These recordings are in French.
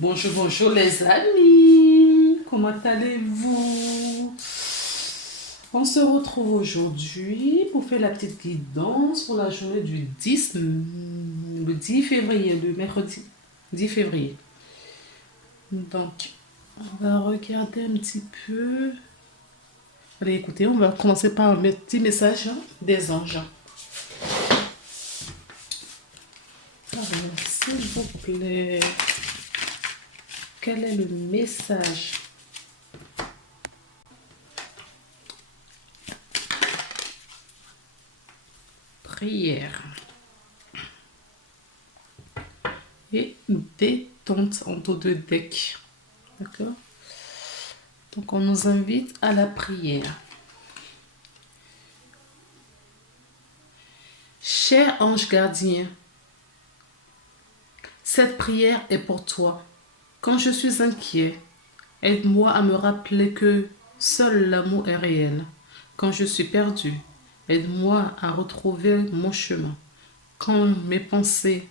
Bonjour, bonjour les amis, comment allez-vous? On se retrouve aujourd'hui pour faire la petite guidance pour la journée du 10, le 10 février, le mercredi 10 février. Donc, on va regarder un petit peu. Allez, écoutez, on va commencer par un petit message des anges. Alors, s'il vous plaît, quel est le message? Prière. Et détente en dos de deck. D'accord? Donc, on nous invite à la prière. Cher ange gardien, cette prière est pour toi. Quand je suis inquiet, aide-moi à me rappeler que seul l'amour est réel. Quand je suis perdu, aide-moi à retrouver mon chemin. Quand mes pensées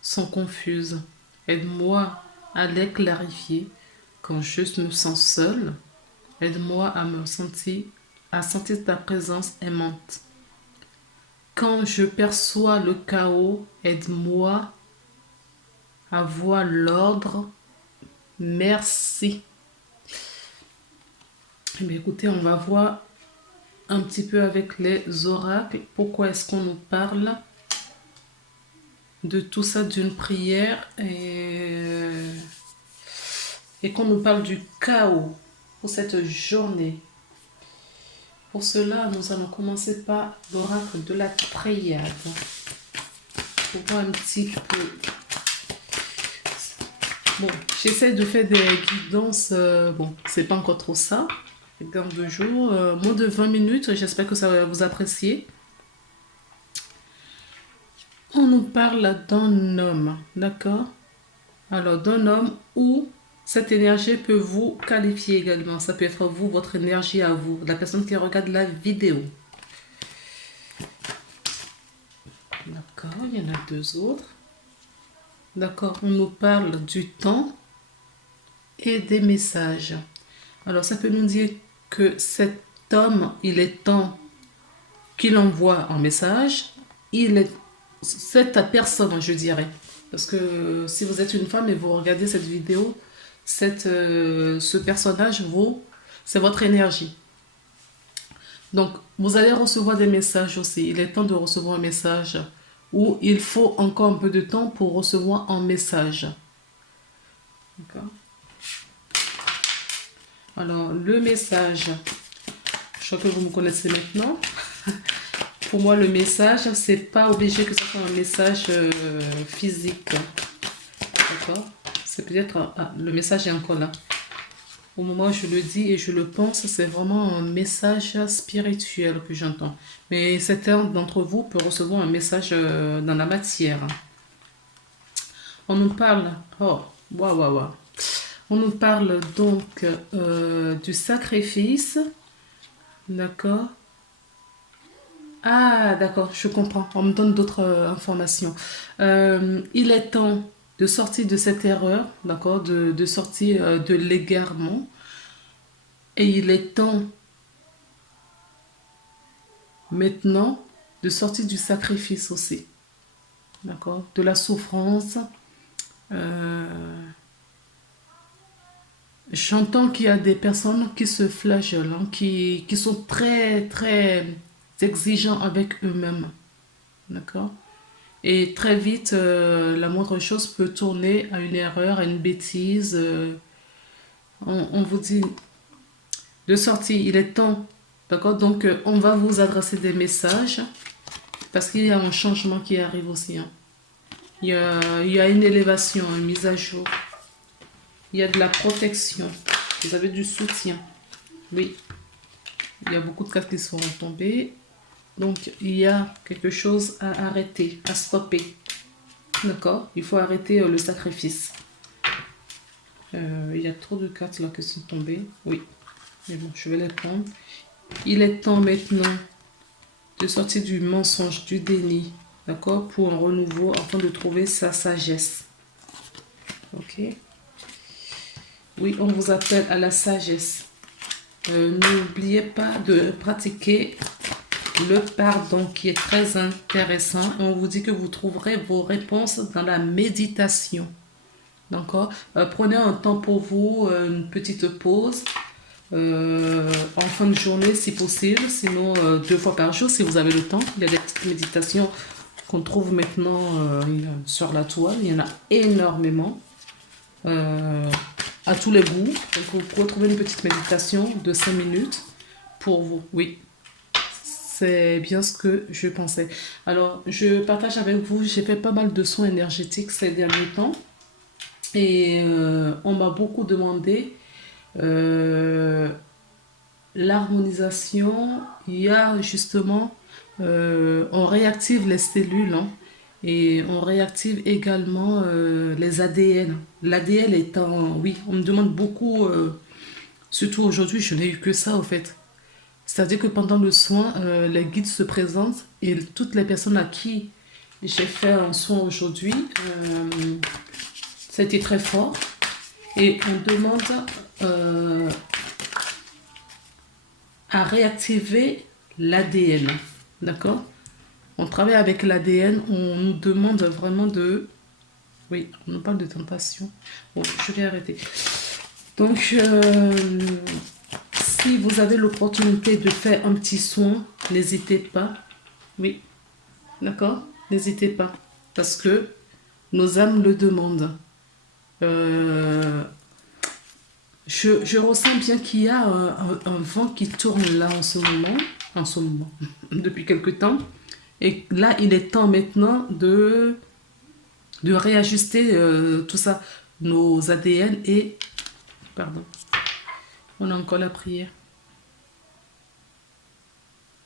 sont confuses, aide-moi à les clarifier. Quand je me sens seul, aide-moi à sentir ta présence aimante. Quand je perçois le chaos, aide-moi à voir l'ordre. Merci. Eh bien, écoutez, on va voir un petit peu avec les oracles. Pourquoi est-ce qu'on nous parle de tout ça, d'une prière et qu'on nous parle du chaos pour cette journée? Pour cela, nous allons commencer par l'oracle de la prière. Pour voir un petit peu. Bon, j'essaie de faire des guidances. Bon, c'est pas encore trop ça. Exemple de jour, moins de 20 minutes. J'espère que ça va vous apprécier. On nous parle d'un homme, d'accord? Alors, d'un homme où cette énergie peut vous qualifier également. Ça peut être vous, votre énergie à vous, la personne qui regarde la vidéo. D'accord, il y en a deux autres. D'accord, on nous parle du temps et des messages. Alors, ça peut nous dire que cet homme, il est temps qu'il envoie un message. C'est ta personne, je dirais. Parce que si vous êtes une femme et vous regardez cette vidéo, ce personnage, c'est votre énergie. Donc, vous allez recevoir des messages aussi. Il est temps de recevoir un message où il faut encore un peu de temps pour recevoir un message. D'accord? Alors, le message, je crois que vous me connaissez maintenant. Pour moi, le message, c'est pas obligé que ce soit un message physique. D'accord? C'est peut-être... Ah, le message est encore là. Au moment où je le dis et je le pense, c'est vraiment un message spirituel que j'entends. Mais certains d'entre vous peuvent recevoir un message dans la matière. On nous parle... Oh, waouh, waouh, waouh. On nous parle donc du sacrifice. D'accord? Ah, d'accord, je comprends. On me donne d'autres informations. Il est temps de sortir de cette erreur, d'accord, de sortir de l'égarement. Et il est temps maintenant de sortir du sacrifice aussi, d'accord, de la souffrance. J'entends qu'il y a des personnes qui se flagellent, hein, qui sont très, très exigeants avec eux-mêmes, d'accord? Et très vite, la moindre chose peut tourner à une erreur, à une bêtise. On vous dit de sortir, il est temps. D'accord? Donc, on va vous adresser des messages parce qu'il y a un changement qui arrive aussi. Hein. Il y a une élévation, une mise à jour. Il y a de la protection. Vous avez du soutien. Oui. Il y a beaucoup de cartes qui sont tombées. Donc, il y a quelque chose à arrêter, à stopper. D'accord? Il faut arrêter le sacrifice. Il y a trop de cartes là qui sont tombées. Oui. Mais bon, je vais les prendre. Il est temps maintenant de sortir du mensonge, du déni. D'accord? Pour un renouveau afin de trouver sa sagesse. Ok? Oui, on vous appelle à la sagesse. N'oubliez pas de pratiquer le pardon qui est très intéressant. On vous dit que vous trouverez vos réponses dans la méditation. D'accord? Prenez un temps pour vous, une petite pause en fin de journée si possible, sinon 2 fois par jour si vous avez le temps. Il y a des petites méditations qu'on trouve maintenant sur la toile. Il y en a énormément. euh, à tous les goûts. Donc vous pouvez trouver une petite méditation de 5 minutes pour vous. Oui, c'est bien ce que je pensais. Alors, je partage avec vous, j'ai fait pas mal de soins énergétiques ces derniers temps. Et on m'a beaucoup demandé euh, l'harmonisation. Il y a justement, on réactive les cellules, hein, et on réactive également les ADN. L'ADN étant, oui, on me demande beaucoup, surtout aujourd'hui, je n'ai eu que ça au fait. C'est-à-dire que pendant le soin, les guides se présentent et toutes les personnes à qui j'ai fait un soin aujourd'hui, ça a été très fort. Et on demande à réactiver l'ADN. D'accord? On travaille avec l'ADN, on nous demande vraiment de... Oui, on nous parle de tentation. Bon, je vais arrêter. Donc, si vous avez l'opportunité de faire un petit soin, n'hésitez pas. Oui, d'accord? N'hésitez pas. Parce que nos âmes le demandent. Euh, je ressens bien qu'il y a un vent qui tourne là en ce moment, depuis quelque temps. Et là, il est temps maintenant de réajuster tout ça, nos ADN et... Pardon, on a encore la prière.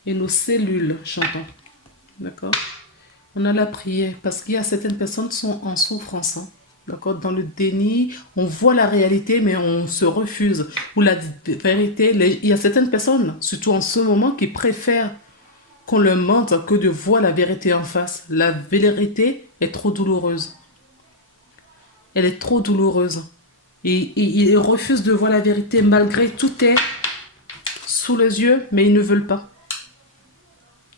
Et nos cellules, j'entends. D'accord? On a la prière parce qu'il y a certaines personnes qui sont en souffrance. Hein. D'accord? Dans le déni, on voit la réalité, mais on se refuse. Ou la vérité, il y a certaines personnes, surtout en ce moment, qui préfèrent qu'on leur mente que de voir la vérité en face. La vérité est trop douloureuse. Elle est trop douloureuse. Et ils refusent de voir la vérité malgré tout est sous les yeux, mais ils ne veulent pas.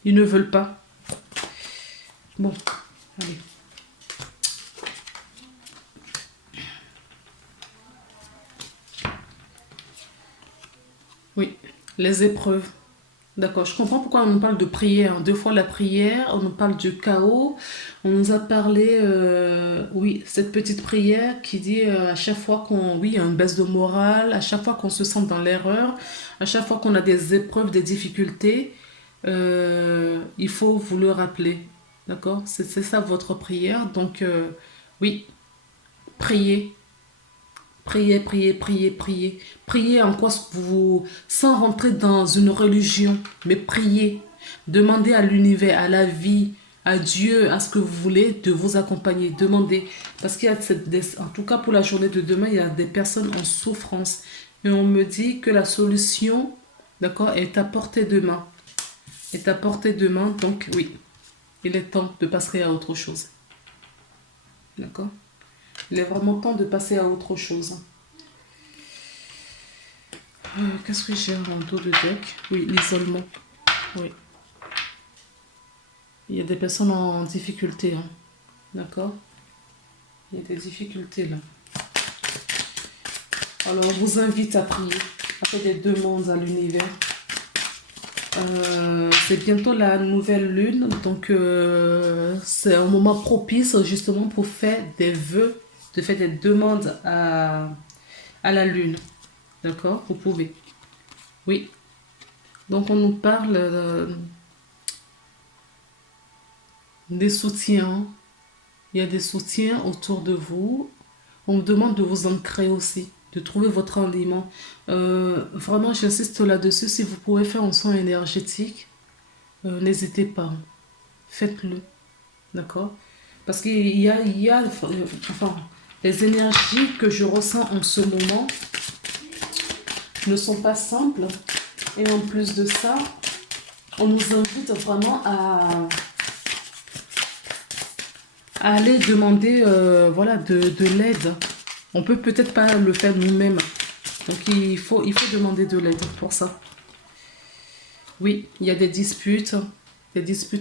Ils ne veulent pas. Bon, allez. Oui, les épreuves. D'accord, je comprends pourquoi on nous parle de prière. 2 fois la prière, on nous parle du chaos. On nous a parlé, oui, cette petite prière qui dit à chaque fois qu'on, oui, il y a une baisse de morale, à chaque fois qu'on se sent dans l'erreur, à chaque fois qu'on a des épreuves, des difficultés, il faut vous le rappeler. D'accord? C'est ça votre prière. Donc, oui, priez. Priez, priez, priez, priez. Priez en quoi vous, sans rentrer dans une religion, mais priez. Demandez à l'univers, à la vie, à Dieu, à ce que vous voulez, de vous accompagner. Demandez. Parce qu'il y a, en tout cas pour la journée de demain, il y a des personnes en souffrance. Et on me dit que la solution, d'accord, est à portée de main. Est à portée de main, donc oui, il est temps de passer à autre chose. D'accord? Il est vraiment temps de passer à autre chose. Qu'est-ce que j'ai en dos de deck? Oui, l'isolement. Oui. Il y a des personnes en difficulté. Hein. D'accord? Il y a des difficultés là. Alors, on vous invite à prier, à faire des demandes à l'univers. C'est bientôt la nouvelle lune, donc c'est un moment propice justement pour faire des vœux, de faire des demandes à la lune. D'accord? Vous pouvez. Oui. Donc on nous parle des soutiens. Il y a des soutiens autour de vous. On vous demande de vous ancrer aussi, de trouver votre aliment. Vraiment, j'insiste là-dessus. Si vous pouvez faire un soin énergétique, n'hésitez pas. Faites-le. D'accord? Parce qu'il y a enfin, les énergies que je ressens en ce moment ne sont pas simples. Et en plus de ça, on nous invite vraiment à aller demander voilà, de l'aide. On peut peut-être pas le faire nous-mêmes. Donc, il faut demander de l'aide pour ça. Oui, il y a des disputes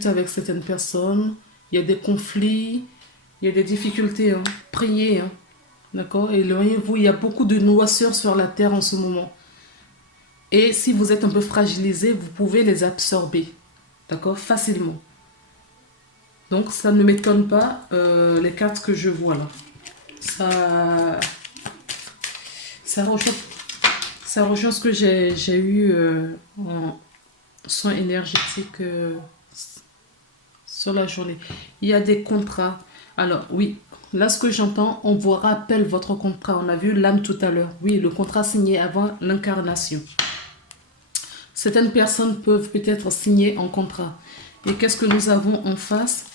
avec certaines personnes, il y a des conflits, il y a des difficultés. Hein. Priez, hein. D'accord? Éloignez-vous, il y a beaucoup de noirceurs sur la terre en ce moment. Et si vous êtes un peu fragilisé, vous pouvez les absorber. D'accord? Facilement. Donc, ça ne m'étonne pas, les cartes que je vois là. Ça, ça rejoint, ça rejoint ce que j'ai eu en soins énergétiques sur la journée. Il y a des contrats. Alors, oui, là, ce que j'entends, on vous rappelle votre contrat. On a vu l'âme tout à l'heure. Oui, le contrat signé avant l'incarnation. Certaines personnes peuvent peut-être signer un contrat. Et qu'est-ce que nous avons en face?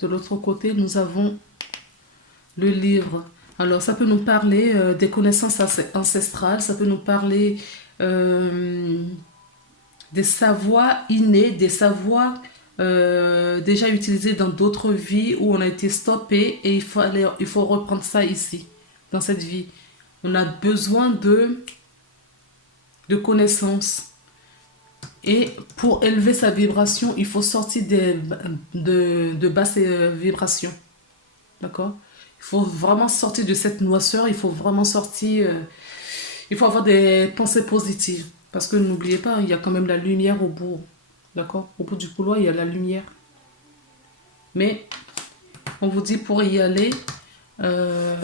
De l'autre côté, nous avons le livre. Alors, ça peut nous parler des connaissances ancestrales, ça peut nous parler des savoirs innés, des savoirs déjà utilisés dans d'autres vies où on a été stoppé et il faut reprendre ça ici, dans cette vie. On a besoin de connaissances. Et pour élever sa vibration, il faut sortir de basses vibrations. D'accord? Il faut vraiment sortir de cette noirceur, il faut vraiment sortir, il faut avoir des pensées positives. Parce que n'oubliez pas, il y a quand même la lumière au bout. D'accord? Au bout du couloir, il y a la lumière. Mais on vous dit pour y aller, euh,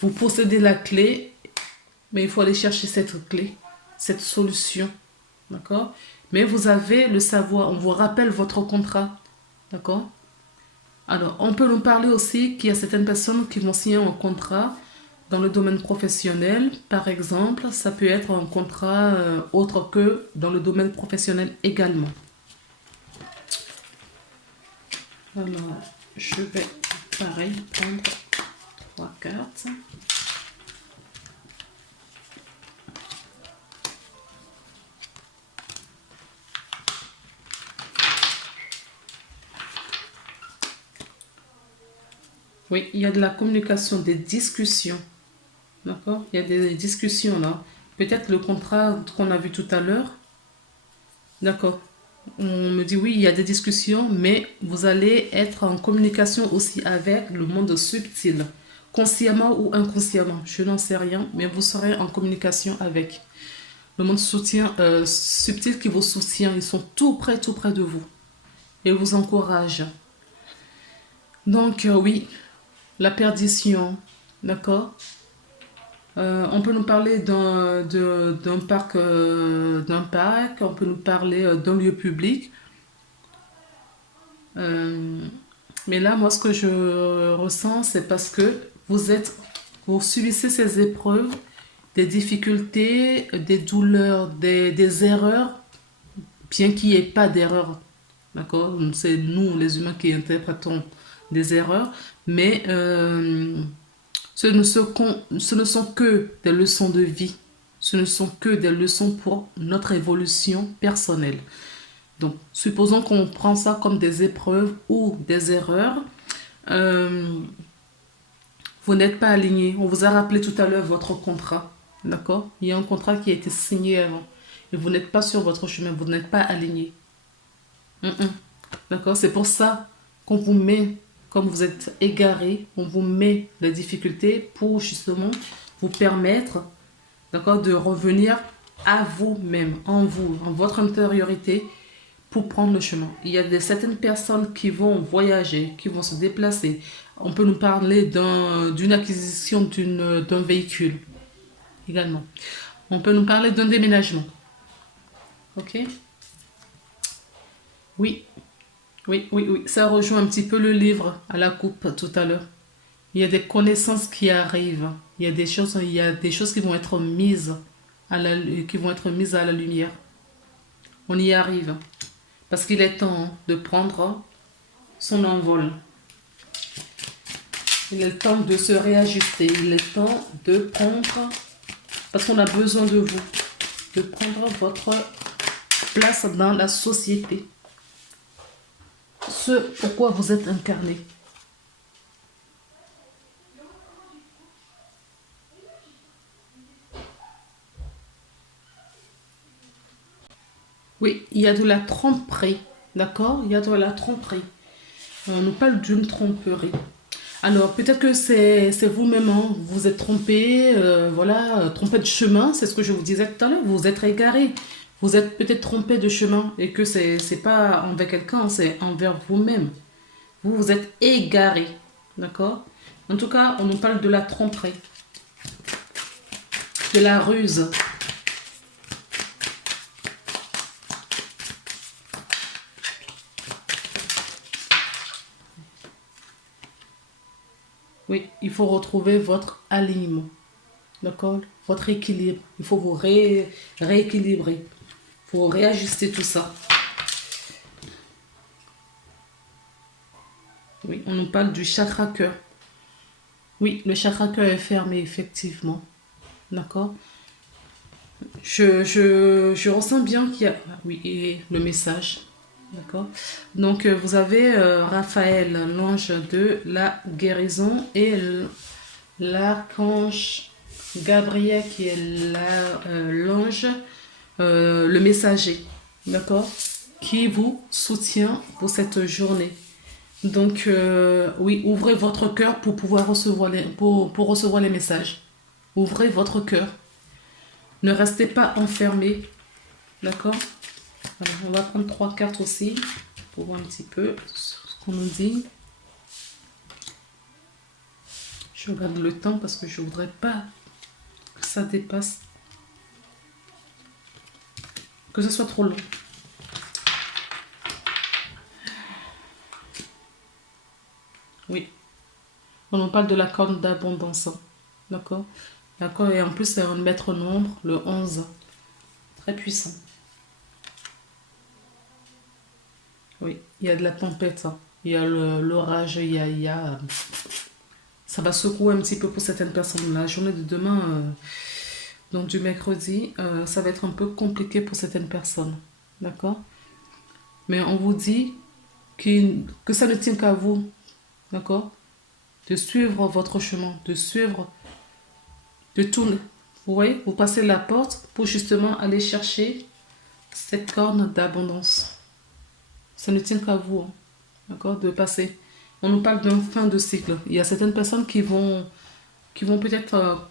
vous possédez la clé, mais il faut aller chercher cette clé, cette solution. D'accord? Mais vous avez le savoir, on vous rappelle votre contrat. D'accord? Alors, on peut nous parler aussi qu'il y a certaines personnes qui vont signer un contrat dans le domaine professionnel. Par exemple, ça peut être un contrat autre que dans le domaine professionnel également. Alors, je vais, pareil, prendre 3 cartes. Oui, il y a de la communication, des discussions. D'accord? Il y a des discussions là. Peut-être le contrat qu'on a vu tout à l'heure. D'accord. On me dit oui, il y a des discussions, mais vous allez être en communication aussi avec le monde subtil, consciemment ou inconsciemment. Je n'en sais rien, mais vous serez en communication avec le monde subtil qui vous soutient. Ils sont tout près de vous et vous encouragent. Donc oui, la perdition, d'accord? On peut nous parler d'un parc, on peut nous parler d'un lieu public. Euh, mais là, moi, ce que je ressens, c'est parce que vous subissez ces épreuves, des difficultés, des douleurs, des erreurs, bien qu'il n'y ait pas d'erreur. D'accord? C'est nous, les humains, qui interprétons des erreurs, mais ce ne sont que des leçons de vie. Ce ne sont que des leçons pour notre évolution personnelle. Donc, supposons qu'on prend ça comme des épreuves ou des erreurs. Euh, vous n'êtes pas aligné. On vous a rappelé tout à l'heure votre contrat. D'accord? Il y a un contrat qui a été signé avant. Et vous n'êtes pas sur votre chemin. Vous n'êtes pas aligné. D'accord? C'est pour ça qu'on vous met, comme vous êtes égaré, on vous met les difficultés pour justement vous permettre, d'accord, de revenir à vous-même, en vous, en votre intériorité, pour prendre le chemin. Il y a certaines personnes qui vont voyager, qui vont se déplacer. On peut nous parler d'une acquisition d'un véhicule également. On peut nous parler d'un déménagement. Ok? Oui, oui. Ça rejoint un petit peu le livre à la coupe tout à l'heure. Il y a des connaissances qui arrivent. Il y a des choses qui vont être mises qui vont être mises à la lumière. On y arrive. Parce qu'il est temps de prendre son envol. Il est temps de se réajuster. Il est temps de prendre, parce qu'on a besoin de vous, de prendre votre place dans la société. Ce pourquoi vous êtes incarné. Oui, il y a de la tromperie. D'accord? Il y a de la tromperie. On nous parle d'une tromperie. Alors, peut-être que c'est vous-même, hein, vous vous êtes trompé, voilà, trompé de chemin, c'est ce que je vous disais tout à l'heure, vous vous êtes égaré. Vous êtes peut-être trompé de chemin et que c'est pas envers quelqu'un, c'est envers vous-même. Vous vous êtes égaré. D'accord? En tout cas, on nous parle de la tromperie, de la ruse. Oui, il faut retrouver votre alignement. D'accord? Votre équilibre. Il faut vous rééquilibrer. Il faut réajuster tout ça. Oui, on nous parle du chakra cœur. Oui, le chakra cœur est fermé, effectivement. D'accord? Je ressens bien qu'il y a... Ah oui, et le message. D'accord? Donc, vous avez Raphaël, l'ange de la guérison, et l'archange Gabriel, qui est l'ange, le messager. D'accord? Qui vous soutient pour cette journée. Donc, oui, ouvrez votre cœur pour pouvoir recevoir pour recevoir les messages. Ouvrez votre cœur. Ne restez pas enfermé. D'accord? Alors, on va prendre 3 cartes aussi pour voir un petit peu ce qu'on nous dit. Je regarde le temps parce que je voudrais pas que ça dépasse, que ce soit trop long. Oui. On nous parle de la corne d'abondance. D'accord? D'accord? Et en plus, c'est un maître nombre, le 11. Très puissant. Oui, il y a de la tempête, hein. Il y a l'orage, ça va secouer un petit peu pour certaines personnes. La journée de demain, donc du mercredi, ça va être un peu compliqué pour certaines personnes. D'accord? Mais on vous dit que ça ne tient qu'à vous. D'accord? De suivre votre chemin, de suivre, de tourner. Vous voyez, vous passez la porte pour justement aller chercher cette corne d'abondance. Ça ne tient qu'à vous, hein. D'accord? De passer. On nous parle d'un fin de cycle. Il y a certaines personnes qui vont peut-être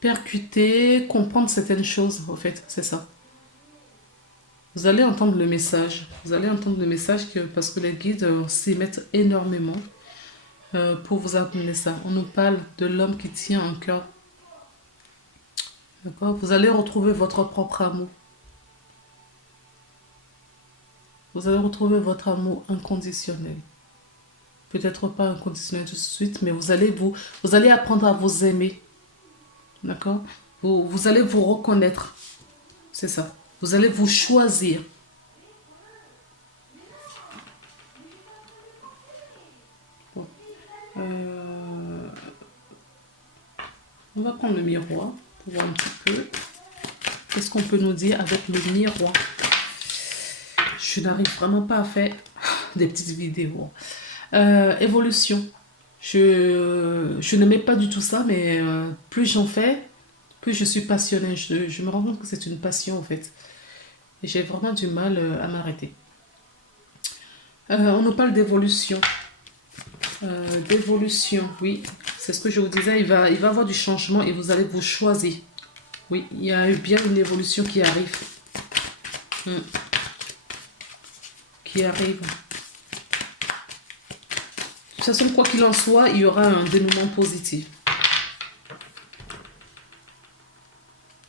percuter, comprendre certaines choses, en fait, c'est ça. Vous allez entendre le message. Vous allez entendre le message parce que les guides s'y mettent énormément pour vous amener ça. On nous parle de l'homme qui tient un cœur. D'accord? Vous allez retrouver votre propre amour. Vous allez retrouver votre amour inconditionnel. Peut-être pas inconditionnel tout de suite, mais vous allez apprendre à vous aimer. D'accord? Vous allez vous reconnaître. C'est ça. Vous allez vous choisir. Bon. On va prendre le miroir pour voir un petit peu. Qu'est-ce qu'on peut nous dire avec le miroir? Je n'arrive vraiment pas à faire des petites vidéos. Évolution. Je n'aimais pas du tout ça, mais plus j'en fais, plus je suis passionnée. Je me rends compte que c'est une passion en fait. Et j'ai vraiment du mal à m'arrêter. On nous parle d'évolution. D'évolution, oui. C'est ce que je vous disais, il va y avoir du changement et vous allez vous choisir. Oui, il y a bien une évolution qui arrive. Qui arrive. De toute façon, quoi qu'il en soit, il y aura un dénouement positif.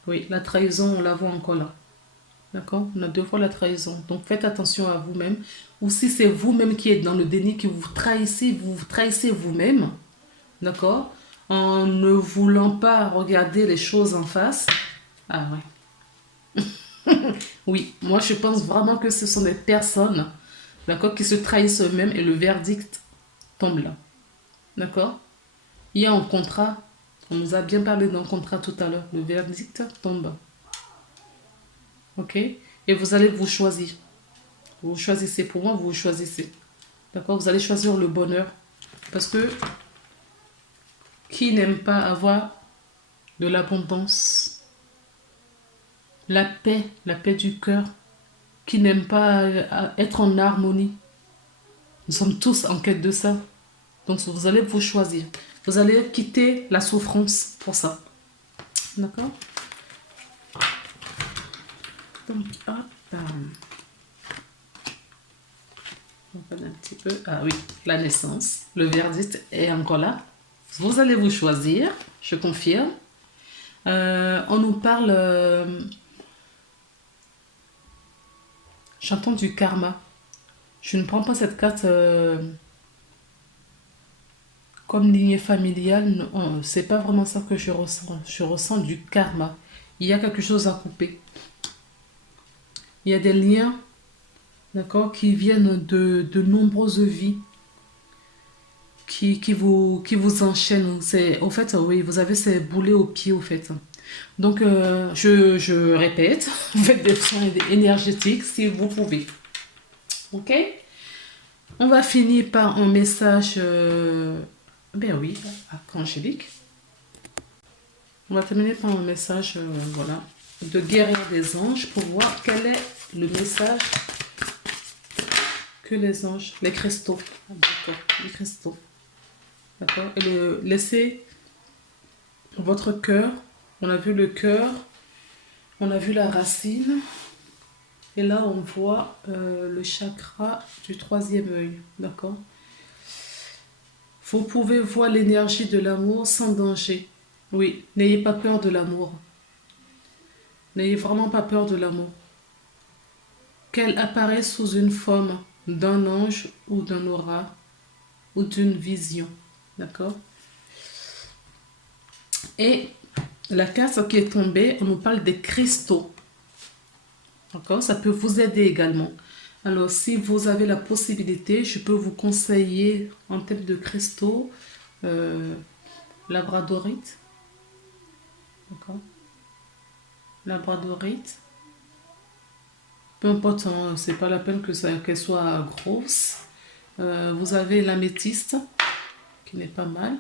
Oui, la trahison, on la voit encore là. D'accord? On a 2 fois la trahison. Donc faites attention à vous-même. Ou si c'est vous-même qui êtes dans le déni, que vous trahissez vous-même. D'accord? En ne voulant pas regarder les choses en face. Ah ouais. Oui, moi je pense vraiment que ce sont des personnes, d'accord, qui se trahissent eux-mêmes et le verdict tombe là. D'accord? Il y a un contrat. On nous a bien parlé d'un contrat tout à l'heure. Le verdict tombe. Ok? Et vous allez vous choisir. Vous choisissez. Pour moi, vous choisissez. D'accord? Vous allez choisir le bonheur. Parce que qui n'aime pas avoir de l'abondance? la paix du cœur, qui n'aime pas être en harmonie. Nous sommes tous en quête de ça. Donc vous allez vous choisir. Vous allez quitter la souffrance pour ça. D'accord? Donc, hop, bam. On va un petit peu. Ah oui, la naissance. Le verdict est encore là. Vous allez vous choisir, je confirme. On nous parle. J'entends du karma. Je ne prends pas cette carte comme lignée familiale. Non, c'est pas vraiment ça que je ressens. Je ressens du karma. Il y a quelque chose à couper. Il y a des liens, d'accord, qui viennent de nombreuses vies qui vous enchaînent. C'est, au fait, oui, vous avez ces boulets aux pieds, au fait. Donc, je répète, faites des soins énergétiques si vous pouvez. Ok? On va finir par un message, ben oui, archangélique. On va terminer par un message, voilà, de guerrière des anges pour voir quel est le message que les anges, les cristaux, d'accord, les cristaux, d'accord, et laissez votre cœur, on a vu le cœur, on a vu la racine, et là on voit le chakra du troisième œil, d'accord. Vous pouvez voir l'énergie de l'amour sans danger. Oui, n'ayez pas peur de l'amour. N'ayez vraiment pas peur de l'amour. Qu'elle apparaisse sous une forme d'un ange ou d'un aura ou d'une vision. D'accord? Et la carte qui est tombée, on nous parle des cristaux. D'accord? Ça peut vous aider également. Alors, si vous avez la possibilité, je peux vous conseiller en termes de cristaux, labradorite. D'accord? Labradorite. Peu importe, hein, c'est pas la peine qu'elle soit grosse. Vous avez l'améthyste, qui n'est pas mal.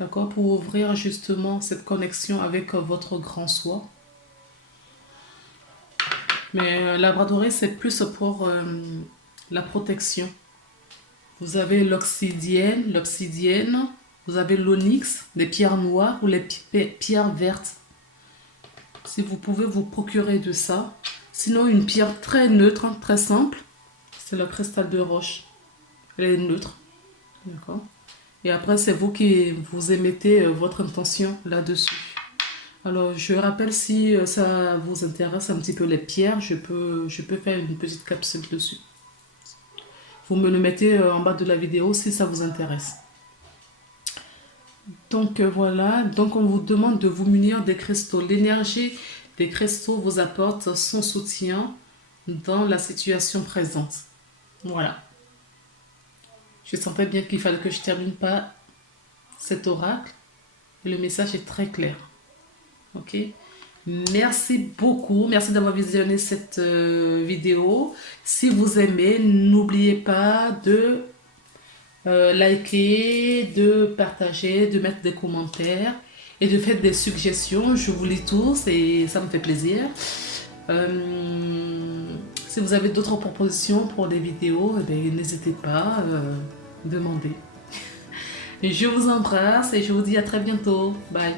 D'accord? Pour ouvrir justement cette connexion avec votre grand soi. Mais labradorite, c'est plus pour la protection. Vous avez l'obsidienne, vous avez l'onyx, les pierres noires ou les pierres vertes. Si vous pouvez vous procurer de ça. Sinon, une pierre très neutre, hein, très simple, c'est le cristal de roche. Elle est neutre. D'accord? Et après, c'est vous qui vous émettez votre intention là-dessus. Alors, je rappelle, si ça vous intéresse un petit peu les pierres, je peux faire une petite capsule dessus. Vous me le mettez en bas de la vidéo si ça vous intéresse. Donc voilà, donc on vous demande de vous munir des cristaux. L'énergie des cristaux vous apporte son soutien dans la situation présente. Voilà. Je sentais bien qu'il fallait que je termine par cet oracle. Et le message est très clair. Ok? Merci beaucoup. Merci d'avoir visionné cette vidéo. Si vous aimez, n'oubliez pas de liker, de partager, de mettre des commentaires et de faire des suggestions. Je vous lis tous et ça me fait plaisir. Si vous avez d'autres propositions pour des vidéos, eh bien, n'hésitez pas à demander. Je vous embrasse et je vous dis à très bientôt. Bye.